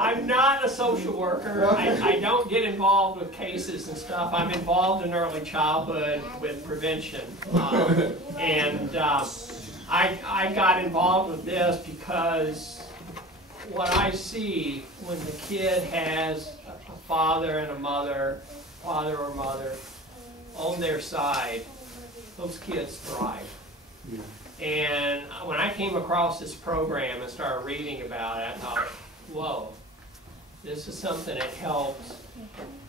I'm not a social worker. I don't get involved with cases and stuff. I'm involved in early childhood with prevention. I got involved with this because what I see when the kid has a father and a mother, father or mother, on their side, those kids thrive. Yeah. And when I came across this program and started reading about it, I thought, whoa, this is something that helps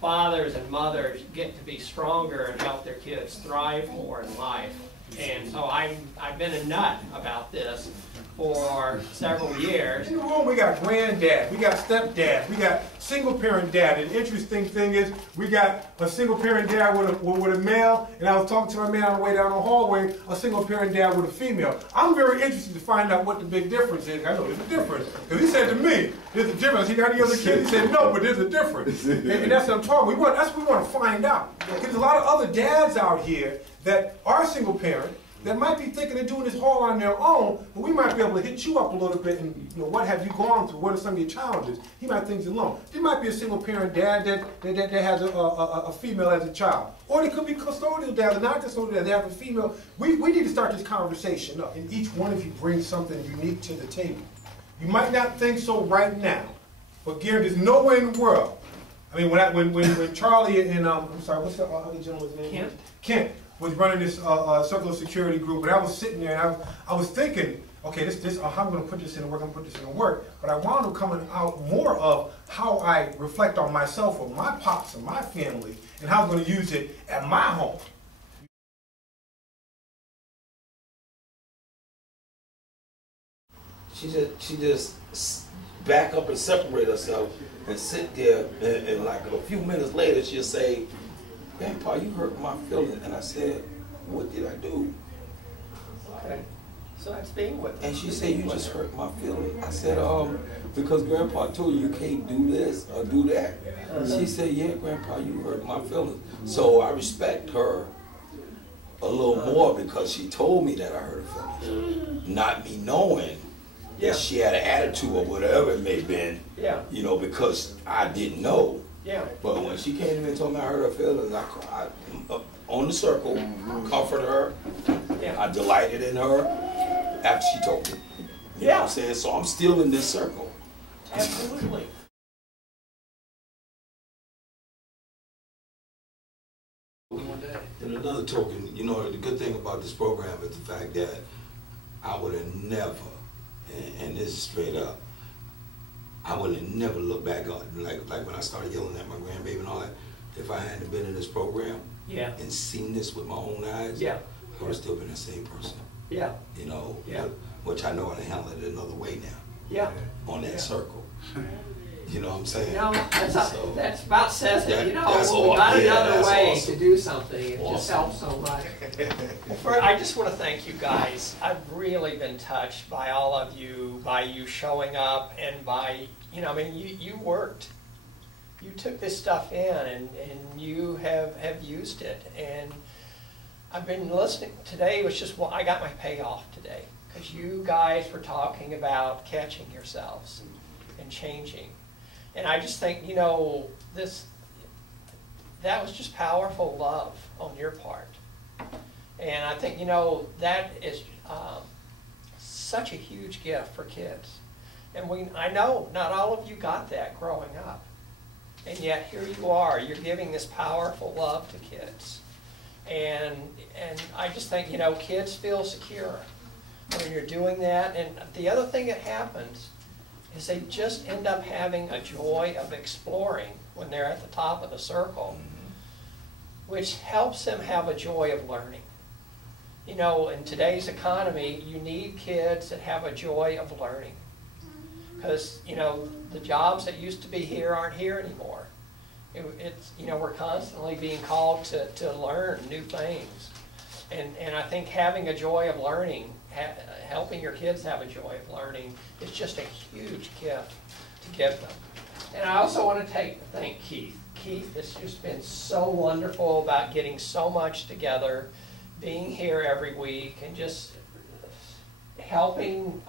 fathers and mothers get to be stronger and help their kids thrive more in life. And so I've been a nut about this for several years. In the room we got granddad, we got stepdad, we got single parent dad. And the interesting thing is we got a single parent dad with a male, and I was talking to my man on the way down the hallway, a single parent dad with a female. I'm very interested to find out what the big difference is. I know there's a difference. Because he said to me, there's a difference. He got any other kid? He said, no, but there's a difference. And that's what I'm talking about. That's what we want to find out. Because there's a lot of other dads out here that are single parent, that might be thinking of doing this all on their own, but we might be able to hit you up a little bit and, you know, what have you gone through? What are some of your challenges? He might think it's alone. There might be a single parent dad that has a female as a child. Or they could be custodial dads, or not custodial dads, they have a female. We need to start this conversation up, and each one of you brings something unique to the table. You might not think so right now, but Gary, there's no way in the world. I mean, when Charlie and, I'm sorry, what's the other gentleman's name? Kent was running this circle of security group, and I was sitting there and I was thinking, okay, I'm going to put this in work, I'm going to put this in work, but I wound up coming out more of how I reflect on myself or my pops and my family, and how I'm going to use it at my home. She just back up and separate herself and sit there, and like a few minutes later she'll say, Grandpa, you hurt my feelings. And I said, what did I do? Okay. So that's being with her. And she said, you just hurt my feelings. I said, because Grandpa told you can't do this or do that. She said, yeah, Grandpa, you hurt my feelings. So I respect her a little more because she told me that I hurt her feelings. Not me knowing that she had an attitude or whatever it may have been, you know, because I didn't know. Yeah. But when she came to me and told me I hurt her feelings, I cried on the circle, comforted her. Yeah. I delighted in her after she told me. You know what I'm saying? So I'm still in this circle. Absolutely. And another token, you know, the good thing about this program is the fact that I would have never, and this is straight up, I would have never looked back on like when I started yelling at my grandbaby and all that. If I hadn't been in this program and seen this with my own eyes, I would have still been the same person. Yeah. You know, which I know I handle it another way now. Yeah. On that circle. You know what I'm saying? You know, that's about says it. You know, we got another way to do something. It just helps so much. I just want to thank you guys. I've really been touched by all of you, by you showing up, and by, you know, I mean, you worked. You took this stuff in, and you have used it. And I've been listening. Today was just, well, I got my payoff today, because you guys were talking about catching yourselves and changing. And I just think, you know, that was just powerful love on your part. And I think, you know, that is such a huge gift for kids. And I know not all of you got that growing up. And yet here you are, you're giving this powerful love to kids. And I just think, you know, kids feel secure when you're doing that. And the other thing that happens is they just end up having a joy of exploring when they're at the top of the circle, which helps them have a joy of learning. You know, in today's economy, you need kids that have a joy of learning. Because, you know, the jobs that used to be here aren't here anymore. It's, you know, we're constantly being called to learn new things. And I think having a joy of learning, helping your kids have a joy of learning, is just a huge gift to give them. And I also want to thank Keith. Keith has just been so wonderful about getting so much together, being here every week, and just helping,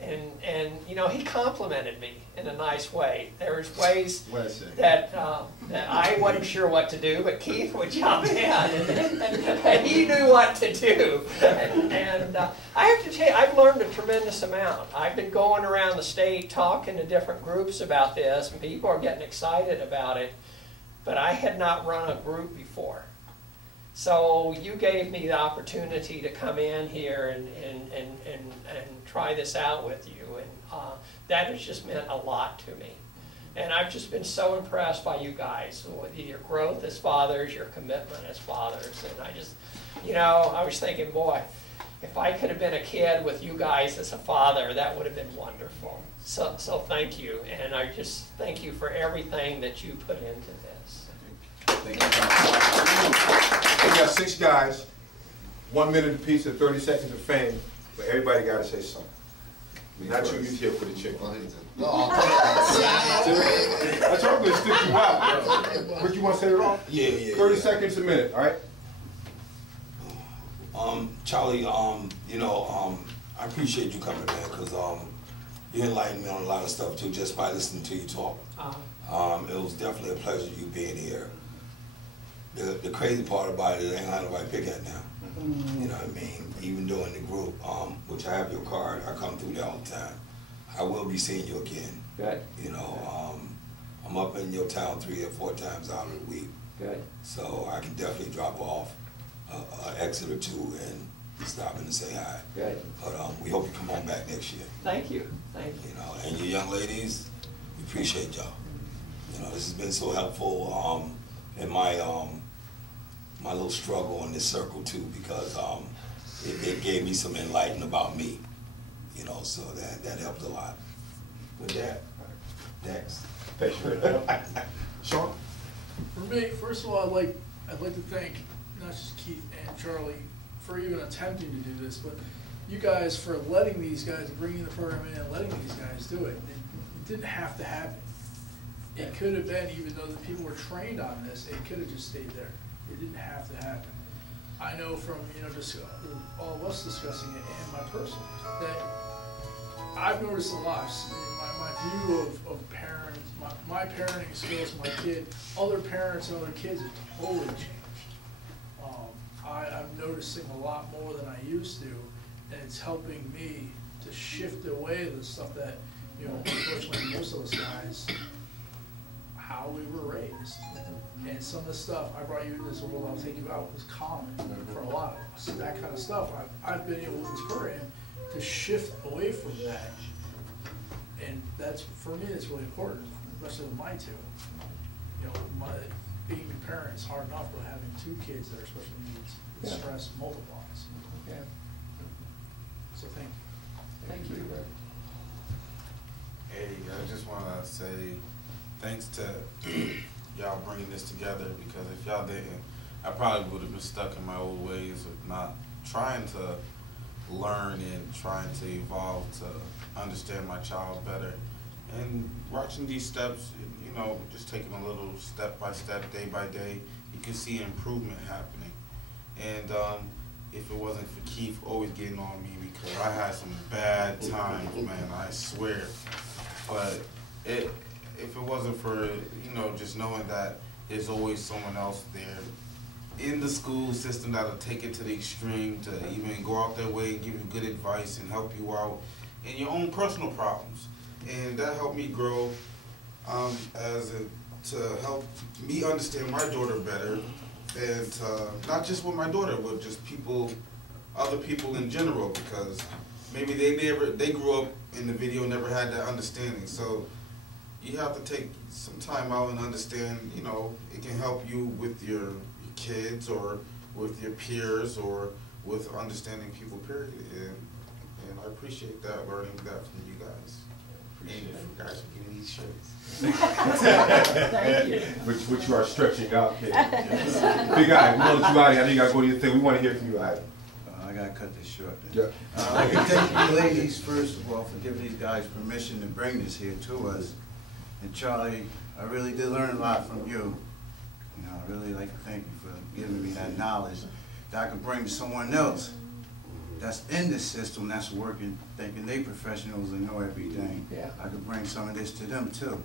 and you know, know, he complimented me in a nice way. There was ways Wait a second. that I wasn't sure what to do, but Keith would jump in, and he knew what to do. And I have to tell you, I've learned a tremendous amount. I've been going around the state talking to different groups about this, and people are getting excited about it, but I had not run a group before. So you gave me the opportunity to come in here and try this out with you, and that has just meant a lot to me. And I've just been so impressed by you guys, with your growth as fathers, your commitment as fathers, and I just, you know, I was thinking, boy, if I could have been a kid with you guys as a father, that would have been wonderful. So thank you, and I just thank you for everything that you put into this. Thank you. We got 6 guys, 1 minute apiece and 30 seconds of fame, but everybody got to say something. Not you, you here for the chick. No, I'll tell you. That's all going to stick you out. What you want to say it all? Yeah. 30 seconds a minute, all right? Charlie, you know, I appreciate you coming, man, because you enlightened me on a lot of stuff too, just by listening to you talk. It was definitely a pleasure you being here. The crazy part about it, ain't how nobody pick at now. You know what I mean? Even during the group, which I have your card, I come through there all the time. I will be seeing you again. Good. You know, I'm up in your town 3 or 4 times out of the week. Good. So I can definitely drop off an exit or 2 and stop in and say hi. Good. But we hope you come on back next year. Thank you. Thank you. You know, and you young ladies, we appreciate y'all. You know, this has been so helpful in my my little struggle in this circle too, because it gave me some enlightenment about me. You know, so that helped a lot. With that, next. Thanks for Sean? For me, first of all, I'd like to thank not just Keith and Charlie for even attempting to do this, but you guys for letting these guys, bringing the program in and letting these guys do it. It didn't have to happen. It could have been, even though the people were trained on this, it could have just stayed there. It didn't have to happen. I know from, you know, just all of us discussing it and my personal, that I've noticed a lot. My view of parents, my parenting skills, my kid, other parents and other kids have totally changed. I'm noticing a lot more than I used to, and it's helping me to shift away the stuff that, you know, unfortunately most of us guys, how we were raised. And some of the stuff I brought you into this world, I'll take you out, was common for a lot of us. That kind of stuff, I've been able to inspire him to shift away from that. And that's, for me, it's really important, especially with my 2. You know, being a parent is hard enough, but having 2 kids that are special needs, the stress multiplies. Yeah. So thank you. Thank you. Hey, I just want to say thanks to y'all bringing this together, because if y'all didn't, I probably would have been stuck in my old ways of not trying to learn and trying to evolve to understand my child better. And watching these steps, you know, just taking a little step by step, day by day, you can see improvement happening. And if it wasn't for Keith always getting on me, because I had some bad times, man, I swear. But if it wasn't for, you know, just knowing that there's always someone else there in the school system that'll take it to the extreme, to even go out their way and give you good advice and help you out in your own personal problems. And that helped me grow to help me understand my daughter better, and not just with my daughter, but just other people in general, because maybe they grew up in the video, never had that understanding. So you have to take some time out and understand, you know, it can help you with your kids or with your peers or with understanding people, period. And I appreciate that, learning that from you guys. And you guys for giving these shirts. Thank you. Which you are stretching out, kid. Big Eye, we want you out here. I know you got to go to your thing. We want to hear from you, Eye. I gotta cut this short. Yeah. I'd like to thank you ladies, first of all, for giving these guys permission to bring this here to us. And Charlie, I really did learn a lot from you. You know, I really like to thank you for giving me that knowledge that I could bring to someone else. that's in the system, that's working, thinking they professionals and know everything. Yeah. I could bring some of this to them too,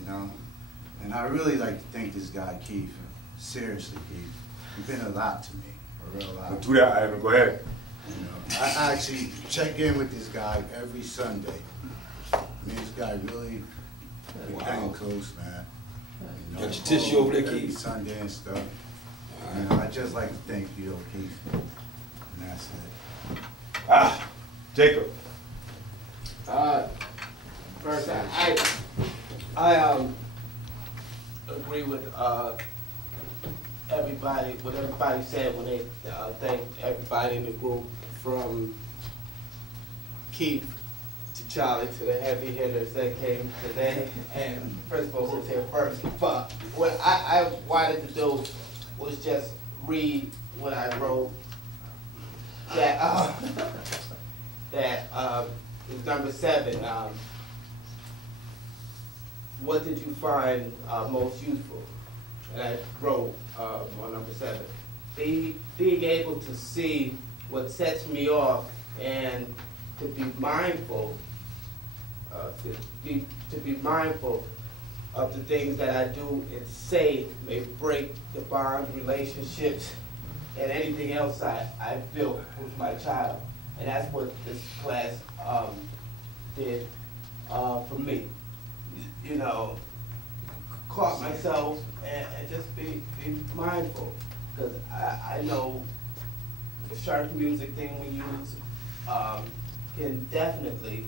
you know? And I really like to thank this guy, Keith. Seriously, Keith. You've been a lot to me, a real lot. Do that, Ivan, go ahead. You know, I actually check in with this guy every Sunday. I mean, this guy really, we're getting close, man. You know, Got your tissue over there, every Keith? Sunday and stuff. You know, I just like to thank you, Keith. And that's it. Jacob. First, I agree with everybody, what everybody said when they thanked everybody in the group, from Keith to Charlie to the heavy hitters that came today. And first of all, who's here first? But what I wanted to do was just read what I wrote. That is number 7. What did you find most useful? And I wrote on number 7. Being able to see what sets me off and to be mindful, to be mindful of the things that I do and say may break the bond, relationships, and anything else I built with my child. And that's what this class did for me. You know, caught myself and just be mindful, because I know the sharp music thing we use can definitely,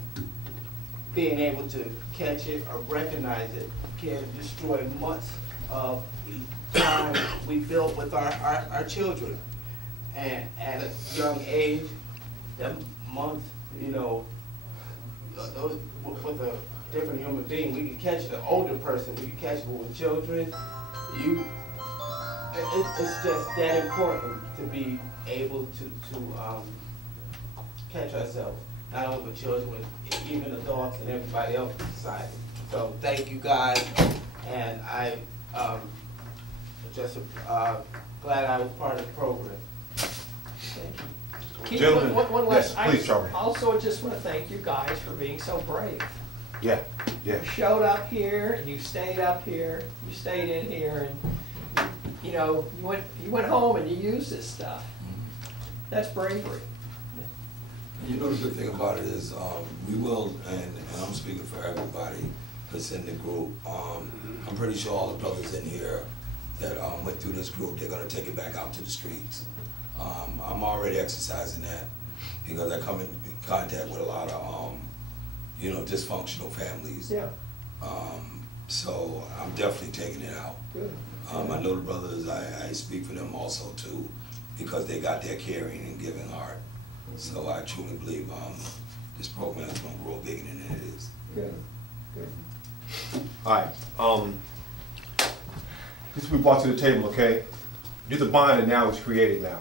being able to catch it or recognize it can destroy months of the time we built with our children. And at a young age, them months, you know, with a different human being, we can catch the older person, we can catch it with children. It's just that important to be able to catch ourselves, not only with children, but even adults and everybody else in society. So thank you guys, and I just glad I was part of the program. Thank you. Keith, Gentlemen, one last, yes, please, Charlie. I also just want to thank you guys for being so brave. Yeah. You showed up here, and you stayed up here, you stayed in here, and you know, you went home and you used this stuff. That's bravery. You know, the good thing about it is we will, and I'm speaking for everybody that's in the group. I'm pretty sure all the brothers in here that went through this group, they're going to take it back out to the streets. I'm already exercising that because I come in contact with a lot of, you know, dysfunctional families. Yeah. So I'm definitely taking it out. Good. My little brothers, I speak for them also too, because they got their caring and giving heart. So I truly believe this program is going to grow bigger than it is. Good. Good. All right. This we brought to the table, okay? There's a bond that now is created now.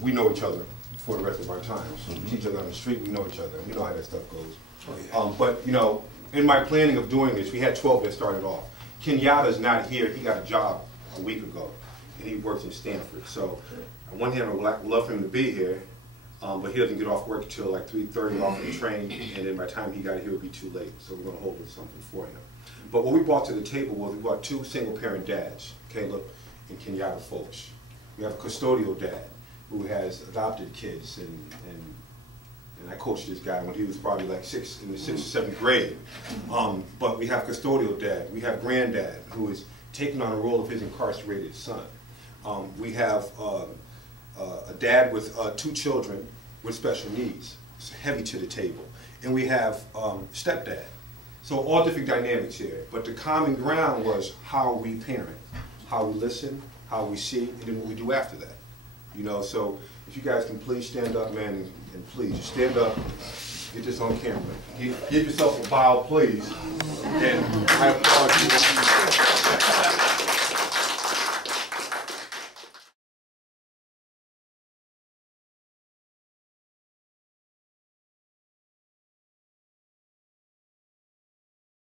We know each other for the rest of our times. We see each other on the street, we know each other. We know how that stuff goes. Oh, yeah. But, you know, in my planning of doing this, we had 12 that started off. Kenyatta's not here. He got a job a week ago, and he works in Stanford. So, on one hand, I would love for him to be here, but he doesn't get off work till like 3:30 off the train, and then by the time he got here, it would be too late. So we're going to hold something for him. But what we brought to the table was we brought 2 single-parent dads, Caleb and Kenyatta Folks. We have a custodial dad who has adopted kids, and I coached this guy when he was probably like in the 6th or 7th grade. But we have custodial dad. We have granddad who is taking on the role of his incarcerated son. We have a dad with 2 children with special needs. It's heavy to the table. And we have stepdad. So all different dynamics here. But the common ground was how we parent, how we listen, how we see, and then what we do after that. You know, so if you guys can please stand up, man, and please just stand up, get this on camera. Give yourself a bow, please. And I applaud you.